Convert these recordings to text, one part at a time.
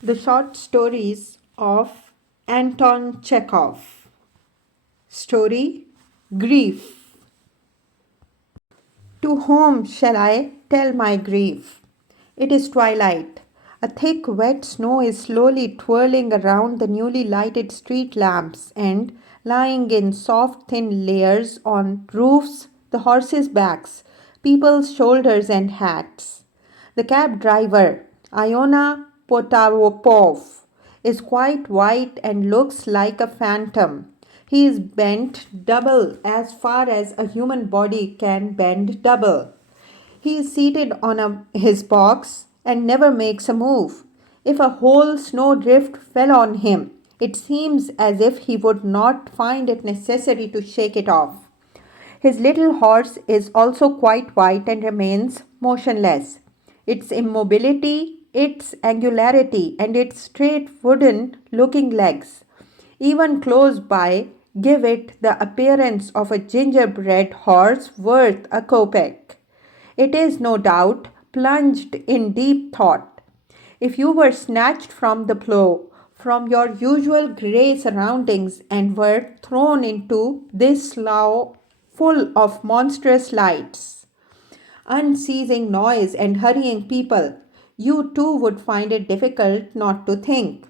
The short stories of Anton Chekhov. Story Grief. To whom shall I tell my grief? It is twilight. A thick, wet snow is slowly twirling around the newly lighted street lamps and lying in soft, thin layers on roofs, the horses' backs, people's shoulders, and hats. The cab driver, Iona Potapov, is quite white and looks like a phantom. He is bent double as far as a human body can bend double. He is seated on his box and never makes a move. If a whole snowdrift fell on him, it seems as if he would not find it necessary to shake it off. His little horse is also quite white and remains motionless. Its immobility, its angularity, and its straight wooden looking legs, even close by, give it the appearance of a gingerbread horse worth a kopeck. It is, no doubt, plunged in deep thought. If you were snatched from the plough, from your usual grey surroundings, and were thrown into this slough full of monstrous lights, unceasing noise, and hurrying people, you too would find it difficult not to think.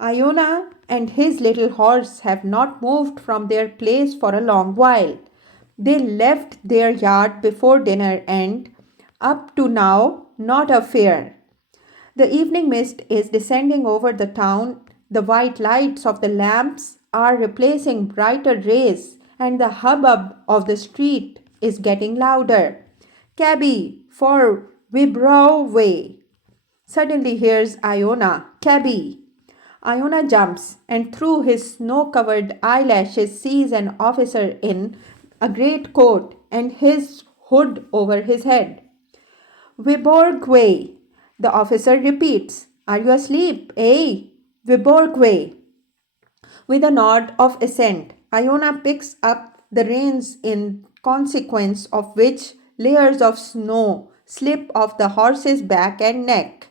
Iona and his little horse have not moved from their place for a long while. They left their yard before dinner and, up to now, not a fare. The evening mist is descending over the town, the white lights of the lamps are replacing brighter rays, and the hubbub of the street is getting louder. Cabby, for Wibrow Way. Suddenly hears Iona, Cabby. Iona jumps and through his snow-covered eyelashes sees an officer in a great coat and his hood over his head. Viborg Way. The officer repeats, Are you asleep, eh? Viborg Way. With a nod of assent, Iona picks up the reins, in consequence of which layers of snow slip off the horse's back and neck.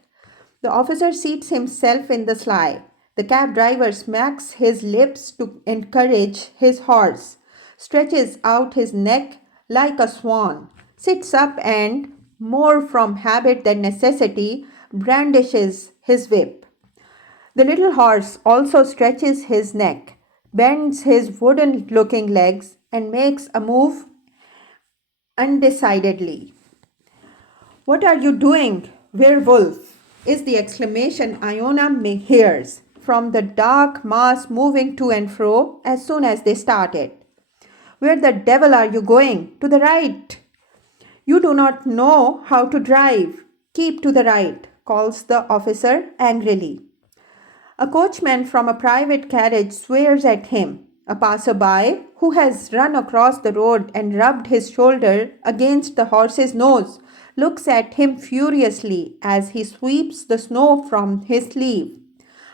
The officer seats himself in the sleigh. The cab driver smacks his lips to encourage his horse, stretches out his neck like a swan, sits up and, more from habit than necessity, brandishes his whip. The little horse also stretches his neck, bends his wooden looking legs, and makes a move undecidedly. What are you doing, werewolf? Is the exclamation Iona hears from the dark mass moving to and fro as soon as they started. Where the devil are you going? To the right. You do not know how to drive. Keep to the right, calls the officer angrily. A coachman from a private carriage swears at him. A passer-by, who has run across the road and rubbed his shoulder against the horse's nose, looks at him furiously as he sweeps the snow from his sleeve.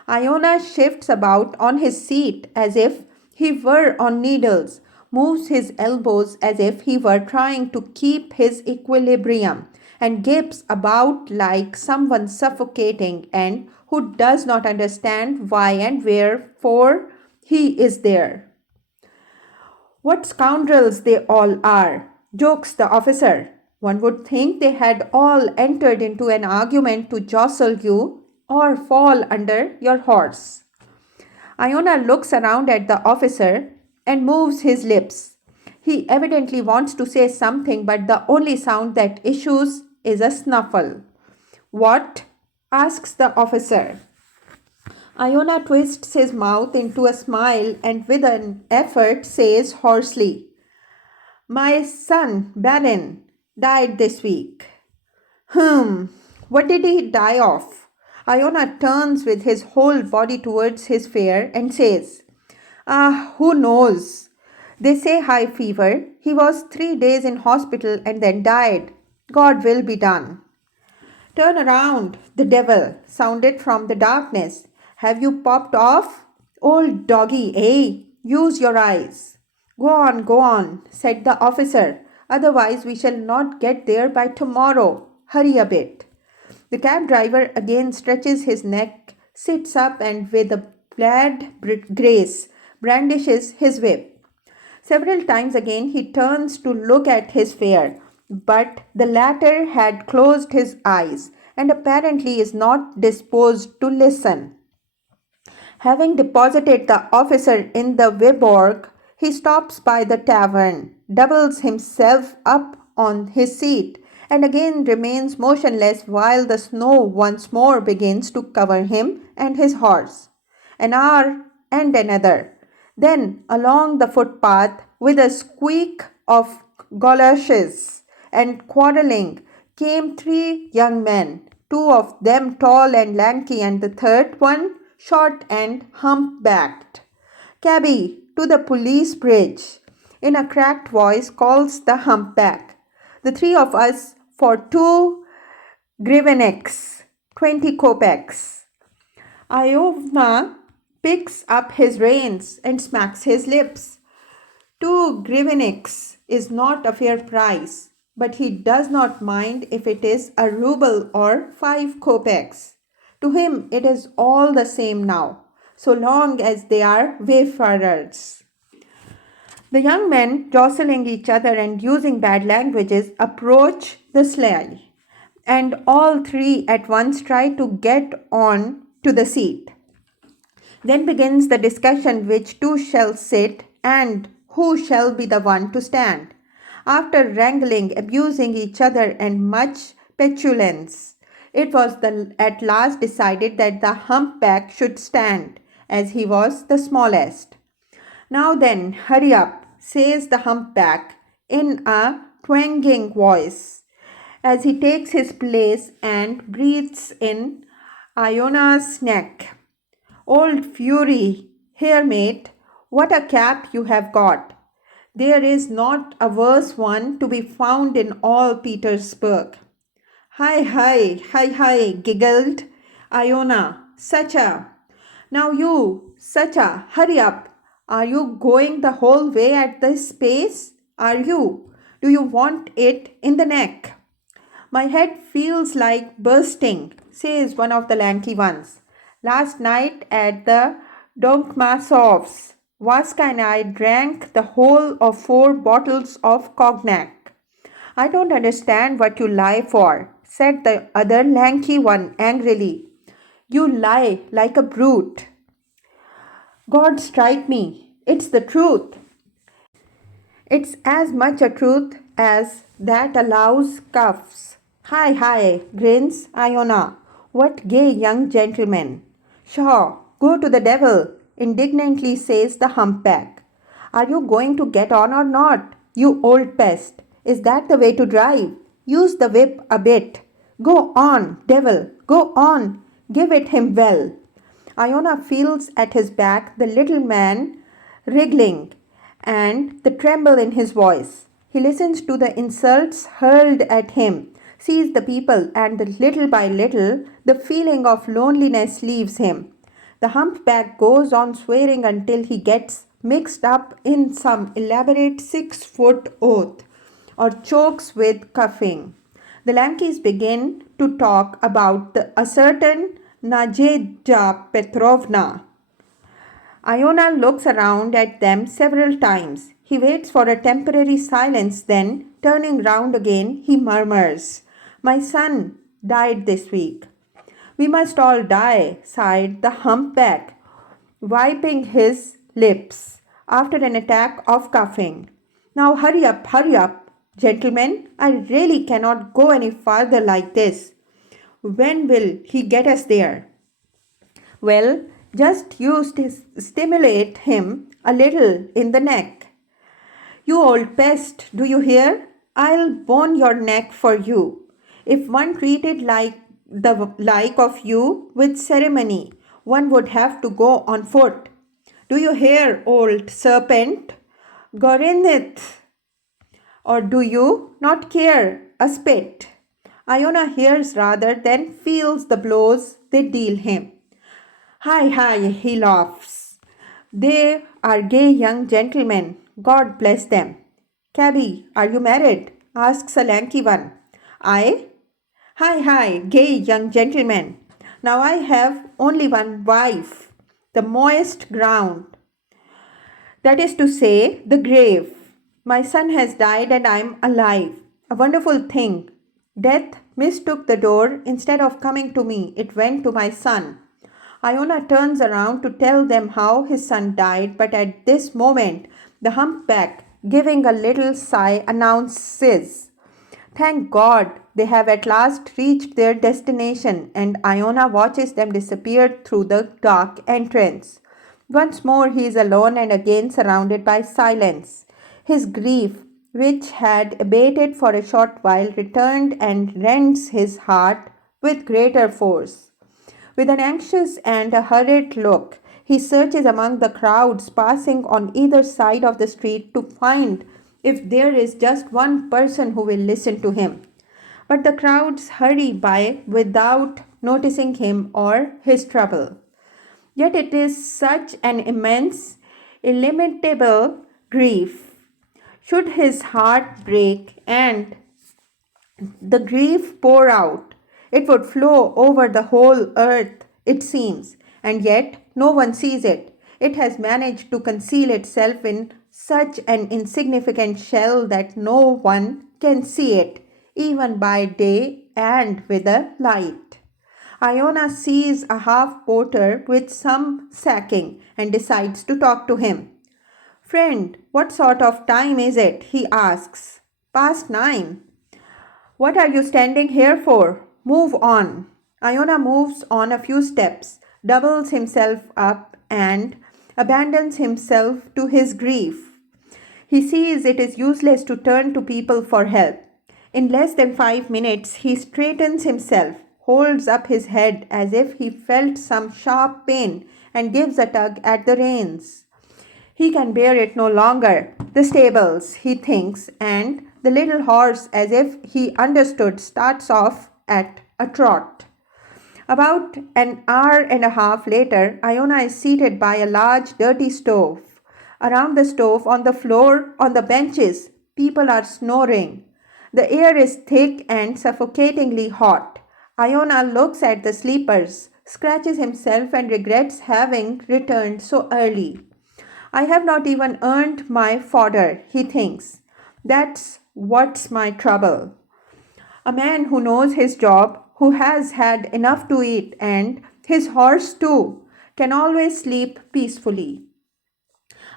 Iona shifts about on his seat as if he were on needles, moves his elbows as if he were trying to keep his equilibrium, and gapes about like someone suffocating and who does not understand why and wherefore he is there. What scoundrels they all are, jokes the officer. One would think they had all entered into an argument to jostle you or fall under your horse. Iona looks around at the officer and moves his lips. He evidently wants to say something, but the only sound that issues is a snuffle. What? Asks the officer. Iona twists his mouth into a smile and with an effort says hoarsely, My son, Baron, died this week. What did he die of? Iona turns with his whole body towards his fare and says, who knows? They say high fever. He was 3 days in hospital and then died. God will be done. Turn around, the devil, sounded from the darkness. Have you popped off? Old doggy, eh? Use your eyes. Go on, said the officer. Otherwise we shall not get there by tomorrow. Hurry a bit. The cab driver again stretches his neck sits up and with a glad grace brandishes his whip. Several times again he turns to look at his fare, but the latter had closed his eyes and apparently is not disposed to listen. Having deposited the officer in the Viborg, he stops by the tavern, doubles himself up on his seat, and again remains motionless while the snow once more begins to cover him and his horse. An hour and another. Then, along the footpath, with a squeak of goloshes and quarreling, came three young men, two of them tall and lanky, and the third one short and hump-backed. "Cabby, to the police bridge," in a cracked voice calls the humpback. "The three of us for 2 grivenniks, 20 kopecks." Iona picks up his reins and smacks his lips. 2 grivenniks is not a fair price, but he does not mind if it is a ruble or 5 kopecks. To him it is all the same now, so long as they are wayfarers. The young men, jostling each other and using bad languages, approach the sleigh, and all three at once try to get on to the seat. Then begins the discussion which two shall sit and who shall be the one to stand. After wrangling, abusing each other, and much petulance, it was at last decided that the humpback should stand, as he was the smallest. "Now then, hurry up," says the humpback in a twanging voice, as he takes his place and breathes in Iona's neck. "Old fury, here, mate, what a cap you have got! There is not a worse one to be found in all Petersburg." "Hi, hi, hi, hi," giggled Iona. "Such a! Now you, Such a, hurry up. Are you going the whole way at this pace? Are you? Do you want it in the neck?" "My head feels like bursting," says one of the lanky ones. "Last night at the Donkmasovs, Vaska and I drank the whole of 4 bottles of cognac." "I don't understand what you lie for," said the other lanky one angrily. "You lie like a brute." "God strike me, it's the truth." "It's as much a truth as that allows cuffs." "Hi, hi," grins Iona. "What gay young gentlemen." "Pshaw, go to the devil," indignantly says the humpback. "Are you going to get on or not, you old pest? Is that the way to drive? Use the whip a bit. Go on, devil, go on. Give it him well." Iona feels at his back, the little man wriggling, and the tremble in his voice. He listens to the insults hurled at him, sees the people, and little by little the feeling of loneliness leaves him. The humpback goes on swearing until he gets mixed up in some elaborate 6-foot oath, or chokes with coughing. The Lankies begin to talk about a certain Nadezhda Petrovna. Iona looks around at them several times. He waits for a temporary silence, then, turning round again, he murmurs, "My son died this week." "We must all die," sighed the humpback, wiping his lips after an attack of coughing. "Now hurry up, gentlemen. I really cannot go any farther like this. When will he get us there?" "Well, just you stimulate him a little in the neck." "You old pest, do you hear? I'll bone your neck for you. If one treated like the like of you with ceremony, one would have to go on foot. Do you hear, old serpent? Gorinith. Or do you not care a spit?" Iona hears rather than feels the blows they deal him. "Hi, hi," he laughs. "They are gay young gentlemen. God bless them." "Cabby, are you married?" asks a lanky one. "I? Hi, hi, gay young gentlemen. Now I have only one wife, the moist ground, that is to say, the grave. My son has died and I am alive. A wonderful thing. Death mistook the door. Instead of coming to me, it went to my son. Iona turns around to tell them how his son died, but at this moment, the humpback, giving a little sigh, announces, "Thank God, they have at last reached their destination," and Iona watches them disappear through the dark entrance. Once more he is alone and again surrounded by silence. His grief, which had abated for a short while, returned and rends his heart with greater force. With an anxious and a hurried look, he searches among the crowds passing on either side of the street to find if there is just one person who will listen to him. But the crowds hurry by without noticing him or his trouble. Yet it is such an immense, illimitable grief. Should his heart break and the grief pour out, it would flow over the whole earth, it seems, and yet no one sees it. It has managed to conceal itself in such an insignificant shell that no one can see it, even by day and with a light. Iona sees a half porter with some sacking and decides to talk to him. "Friend, what sort of time is it?" he asks. "Past 9. "What are you standing here for? Move on." Iona moves on a few steps, doubles himself up, and abandons himself to his grief. He sees it is useless to turn to people for help. In less than 5 minutes, he straightens himself, holds up his head as if he felt some sharp pain, and gives a tug at the reins. He can bear it no longer. The stables, he thinks, and the little horse, as if he understood, starts off at a trot. About an hour and a half later, Iona is seated by a large dirty stove. Around the stove, on the floor, on the benches, people are snoring. The air is thick and suffocatingly hot. Iona looks at the sleepers, scratches himself, and regrets having returned so early. "I have not even earned my fodder," he thinks. "That's what's my trouble." A man who knows his job, who has had enough to eat, and his horse too, can always sleep peacefully.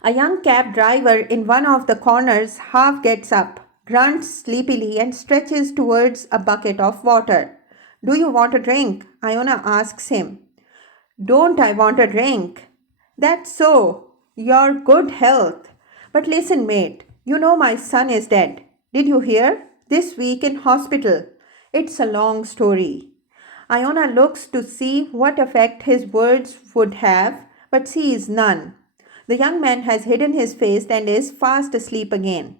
A young cab driver in one of the corners half gets up, grunts sleepily, and stretches towards a bucket of water. "Do you want a drink?" Iona asks him. "Don't I want a drink?" "That's so. Your good health. But listen, mate, you know my son is dead. Did you hear? This week in hospital. It's a long story." Iona looks to see what effect his words would have, but sees none. The young man has hidden his face and is fast asleep again.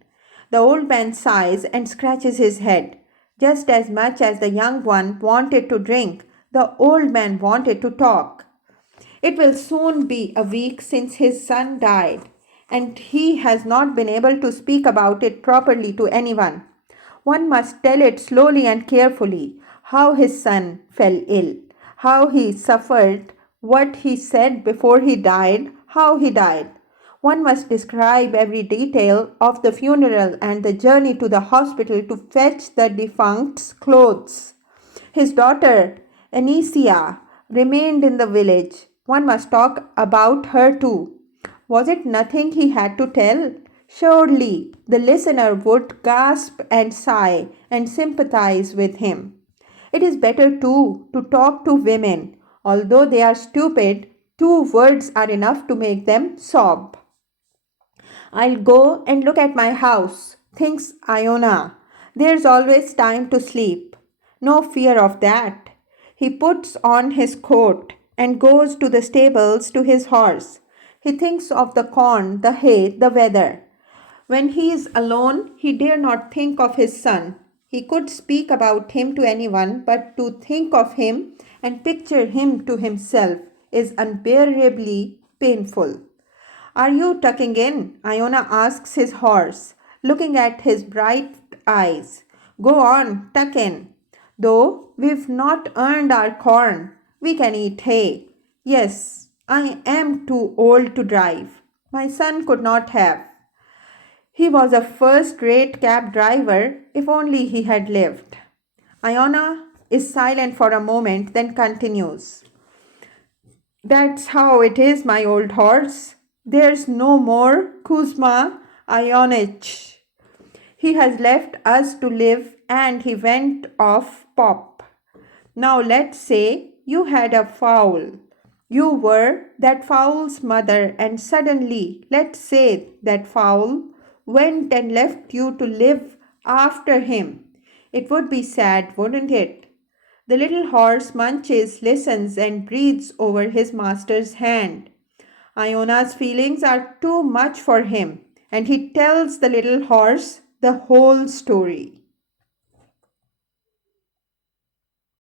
The old man sighs and scratches his head. Just as much as the young one wanted to drink, the old man wanted to talk. It will soon be a week since his son died, and he has not been able to speak about it properly to anyone. One must tell it slowly and carefully, how his son fell ill, how he suffered, what he said before he died, how he died. One must describe every detail of the funeral and the journey to the hospital to fetch the defunct's clothes. His daughter, Anicia, remained in the village. One must talk about her too. Was it nothing he had to tell? Surely the listener would gasp and sigh and sympathize with him. It is better too to talk to women. Although they are stupid, 2 words are enough to make them sob. "I'll go and look at my house," thinks Iona. "There's always time to sleep." No fear of that. He puts on his coat and goes to the stables to his horse. He thinks of the corn, the hay, the weather. When he is alone, he dare not think of his son. He could speak about him to anyone, but to think of him and picture him to himself is unbearably painful. "Are you tucking in?" Iona asks his horse, looking at his bright eyes. "Go on, tuck in. Though we've not earned our corn. We can eat hay. Yes, I am too old to drive. My son could not have. He was a first rate cab driver if only he had lived. Iona is silent for a moment, then continues. That's how it is, my old horse. There's no more Kuzma Ionich. He has left us to live and he went off pop. Now let's say you had a fowl. You were that fowl's mother, and suddenly, let's say that fowl went and left you to live after him. It would be sad, wouldn't it? The little horse munches, listens, and breathes over his master's hand. Iona's feelings are too much for him, and he tells the little horse the whole story.